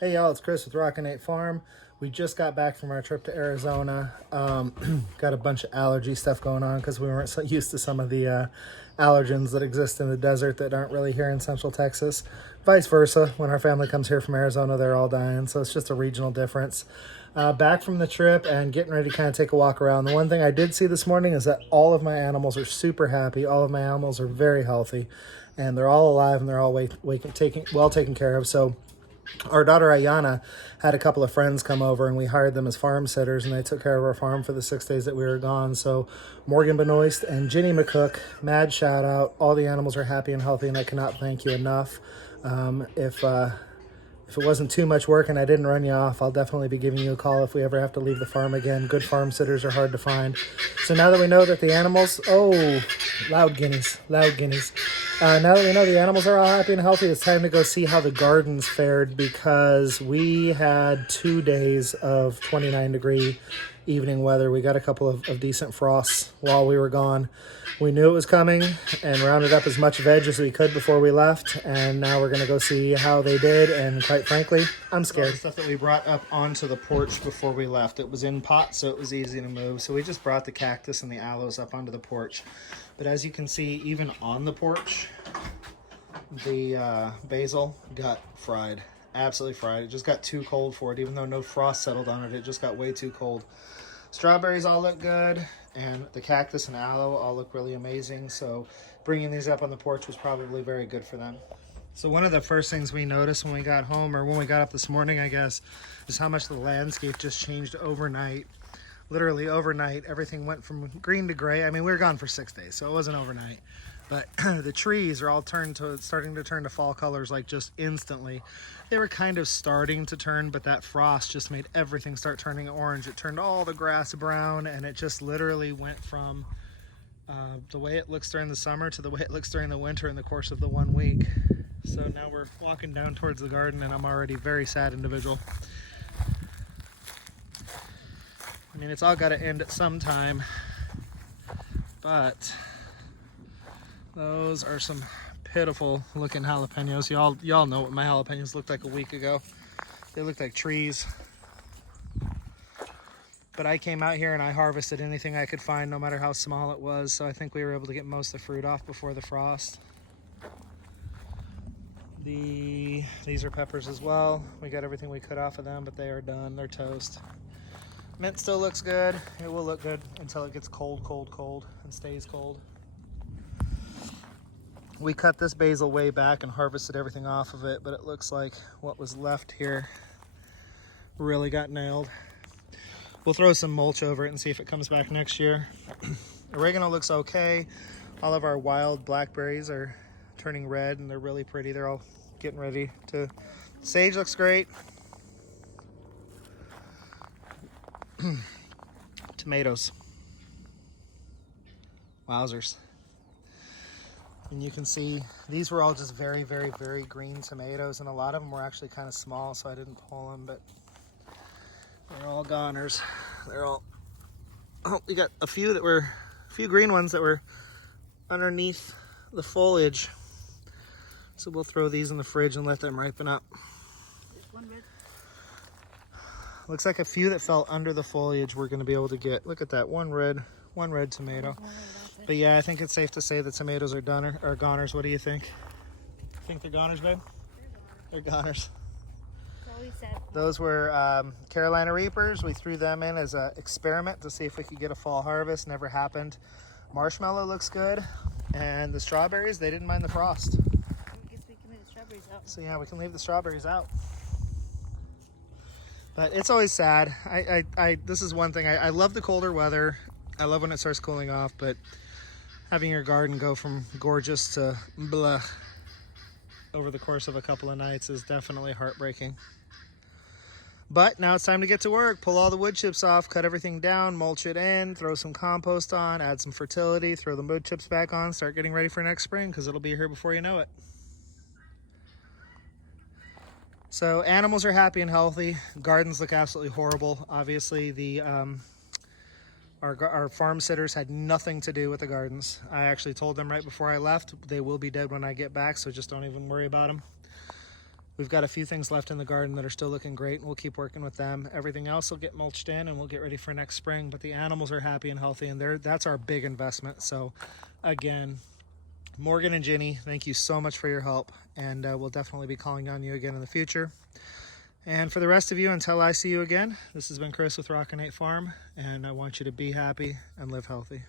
Hey y'all, it's Chris with Rockin Farm. We just got back from our trip to Arizona. Got a bunch of allergy stuff going on because we weren't so used to some of the allergens that exist in the desert that aren't really here in Central Texas. Vice versa, when our family comes here from Arizona, they're all dying, so it's just a regional difference. Back from the trip and getting ready to kind of take a walk around. The one thing I did see this morning is that all of my animals are super happy. All of my animals are very healthy, and they're all alive and they're all well taken care of. So our daughter Ayana had a couple of friends come over and we hired them as farm sitters, and they took care of our farm for the 6 days that we were gone. So Morgan Benoist and Ginny McCook, mad shout out. All the animals are happy and healthy, and I cannot thank you enough. If it wasn't too much work and I didn't run you off, I'll definitely be giving you a call if we ever have to leave the farm again. Good farm sitters are hard to find. So now that we know that the animals, loud guineas. Now that we know the animals are all happy and healthy, it's time to go see how the gardens fared, because we had 2 days of 29-degree evening weather. We got a couple of decent frosts while we were gone. We knew it was coming and rounded up as much veg as we could before we left, and now we're going to go see how they did, and quite frankly, I'm scared. The stuff that we brought up onto the porch before we left, it was in pots, so it was easy to move, so we just brought the cactus and the aloes up onto the porch. But as you can see, even on the porch, the basil got fried. Absolutely fried. It just got too cold for it. Even though no frost settled on it, it just got way too cold. Strawberries all look good, and the cactus and aloe all look really amazing. So bringing these up on the porch was probably very good for them. So one of the first things we noticed when we got home, or when we got up this morning, I guess, is how much the landscape just changed overnight. Literally overnight, everything went from green to gray. I mean, we were gone for 6 days, so it wasn't overnight. But the trees are all starting to turn to fall colors, like just instantly. They were kind of starting to turn, but that frost just made everything start turning orange. It turned all the grass brown, and it just literally went from the way it looks during the summer to the way it looks during the winter in the course of the 1 week. So now we're walking down towards the garden, and I'm already a very sad individual. I mean, it's all got to end at some time, but those are some pitiful looking jalapenos. Y'all know what my jalapenos looked like a week ago. They looked like trees. But I came out here and I harvested anything I could find, no matter how small it was. So I think we were able to get most of the fruit off before the frost. These are peppers as well. We got everything we could off of them, but they are done. They're toast. Mint still looks good. It will look good until it gets cold, and stays cold. We cut this basil way back and harvested everything off of it, but it looks like what was left here really got nailed. We'll throw some mulch over it and see if it comes back next year. Oregano looks okay. All of our wild blackberries are turning red and they're really pretty. They're all getting ready to... Sage looks great. Tomatoes. Wowzers. And you can see these were all just very, very, very green tomatoes, and a lot of them were actually kind of small, so I didn't pull them, but they're all goners. They're all... Oh, we got a few green ones that were underneath the foliage. So we'll throw these in the fridge and let them ripen up. One red. Looks like a few that fell under the foliage we're going to be able to get. Look at that, one red tomato. But yeah, I think it's safe to say the tomatoes are done or goners. What do you think? Think they're goners, babe? They're goners. Those were Carolina Reapers. We threw them in as an experiment to see if we could get a fall harvest. Never happened. Marshmallow looks good. And the strawberries, they didn't mind the frost. I guess we can leave the strawberries out. So yeah, we can leave the strawberries out. But it's always sad. This is one thing. I love the colder weather. I love when it starts cooling off, but having your garden go from gorgeous to blah over the course of a couple of nights is definitely heartbreaking. But now it's time to get to work. Pull all the wood chips off, cut everything down, mulch it in, throw some compost on, add some fertility, throw the wood chips back on, start getting ready for next spring, because it'll be here before you know it. So animals are happy and healthy. Gardens look absolutely horrible. Obviously, our farm sitters had nothing to do with the gardens. I actually told them right before I left, they will be dead when I get back, so just don't even worry about them. We've got a few things left in the garden that are still looking great, and we'll keep working with them. Everything else will get mulched in, and we'll get ready for next spring. But the animals are happy and healthy, and that's our big investment. So again, Morgan and Ginny, thank you so much for your help, and we'll definitely be calling on you again in the future. And for the rest of you, until I see you again, this has been Chris with Rockin Farm, and I want you to be happy and live healthy.